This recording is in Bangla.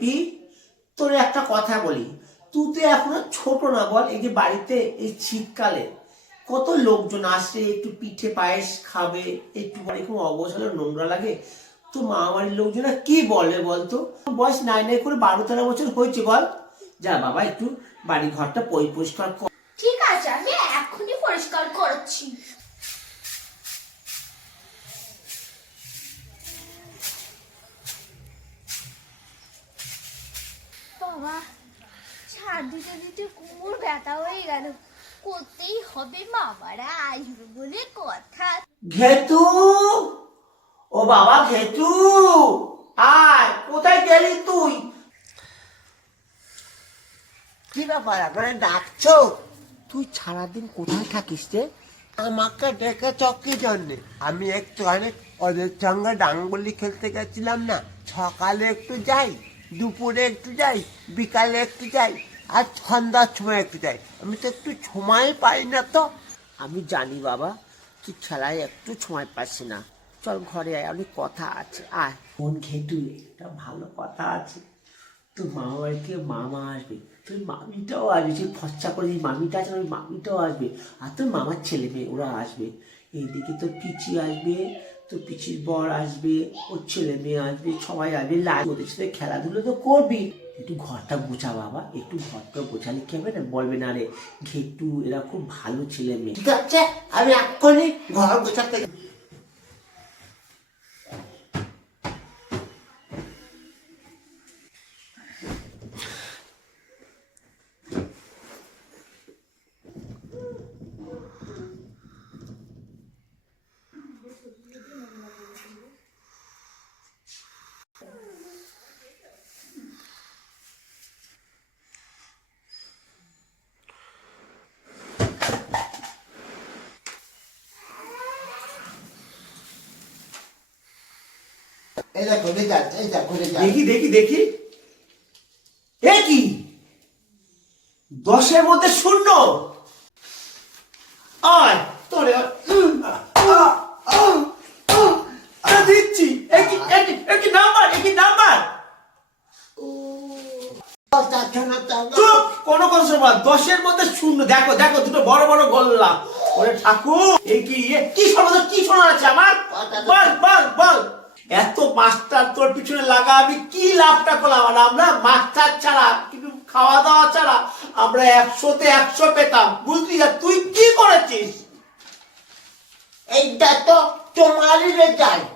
পি, তোর একটা কথা বলি, তুই তো এখনো ছোট না বল? এই যে বাড়িতে এই শীতকালে কত লোকজন আসে, একটু পিঠে পায়েস খাবে, একটু বাড়ি খুব অবসর নোংরা লাগে, তো মামা বাড়ির লোকজনা কি বলে বলতো? বয়স নাই নাই করে 12-13 বছর হয়েছে বল। যা বাবা একটু বাড়ি ঘরটা পরিষ্কার কর। ঠিক আছে, আমি এখনই পরিষ্কার করছি। বাবা, ঝাড় দিতে দিতে কোমর ব্যথা হয়ে গেল। করতেই হবে, মামারা আসবে বলে কথা। ঘেটু, ও বাবা ঘেটু, আয়, কোথায় গেলি তুই? কি ব্যাপার, আপনারা ডাকছো? তুই সারাদিন কোথায় থাকিস রে? আমাকে ডেকেছ কি জন্যে? আমি একটু ওদের সঙ্গে ডাঙ্গুলি খেলতে গেছিলাম না, সকালে একটু যাই, দুপুরে একটু যাই, বিকালে একটু যাই, আর সন্ধ্যার সময় একটু যাই। আমি তো একটু সময় পাই না তো। আমি জানি বাবা, তুই খেলায় একটু সময় পাচ্ছি না। চল ঘরে আয়, অনেক কথা আছে, আয়। ফোন ঘেটুলে একটা ভালো কথা আছে। তোর মামা বাড়িতে মামা আসবে, তোর মামিটাও আসবে, সেই ফর্সা করে যে মামিটা আছে ওই মামিটাও আসবে, আর তোর মামার ছেলে মেয়ে ওরা আসবে। এইদিকে তোর পিচি আসবে, তোর পিচির বর আসবে, ওর ছেলে মেয়ে আসবে, সবাই আসবে, ওদের সাথে খেলাধুলো তো করবি। একটু ঘরটা গোছা বাবা, একটু ঘরটা গোছালে কি হবে না? বলবে না রে ঘেটু এরা খুব ভালো ছেলে মেয়ে। ঠিক আছে, আমি এক্ষুনি ঘর গোছাতে। এই দেখো, এই দেখো, দেখি দেখি দেখি, এ কি 10-এর মধ্যে 0? আয় তোরে দিচ্ছি। একই নাম্বার, একই নাম্বার। চুপ, কোনো কথা বল। 10-এর মধ্যে 0। দেখো দেখো, দুটো বড় বড় গোল্লা। ওরে ঠাকুর, এই কি কি শোনা, কি শোনা আছে আমার? বল বল বল। এত মাস্টার তোর পিছনে লাগা, আমি কি লাভটা করলাম? আর আমরা মাস্টার ছাড়া, কিন্তু খাওয়া দাওয়া ছাড়া আমরা 100-তে 100 পেতাম, বুঝলি? আর তুই কি করেছিস? এইটা তো তোমারই রেজাল্ট।